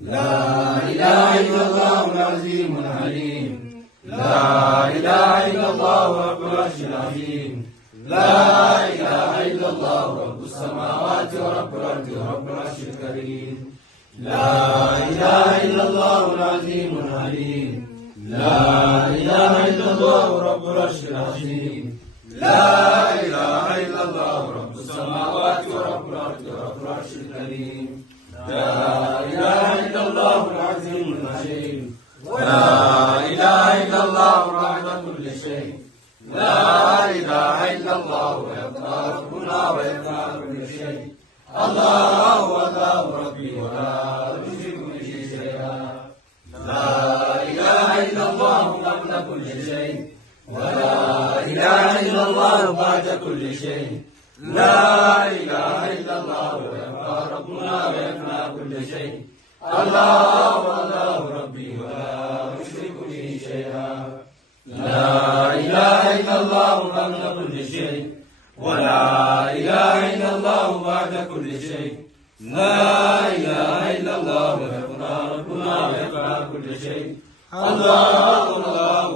لا إله إلا الله العظيم الحليم. لا إله إلا الله رب العرش العظيم. لا إله إلا الله رب السماوات ورب الأرض ورب العرش الكريم. لا إله إلا الله العظيم الحليم. لا إله إلا الله رب العرش العظيم. لا إله إلا الله رب السماوات ورب الأرض ورب العرش الكريم. لا إله إلا الله العظيم الحليم. ولا إله إلا الله بعد كل شيء. لا إله إلا الله ويبقى ربنا ويبقى كل شيء. الله الله ربي ولا أشرك به شيئا. لا إله إلا الله قبل كل شيء. ولا إله إلا الله بعد كل شيء. لا إله إلا الله ويبقى ربنا ويبقى كل شيء. الله الله ربي ولا أشرك به شيئا. لا إله إلا الله قبل كل شيء. ولا إله إلا الله بعد كل شيء. لا إله إلا الله ويبقى ربنا ويبقى كل شيء. الله الله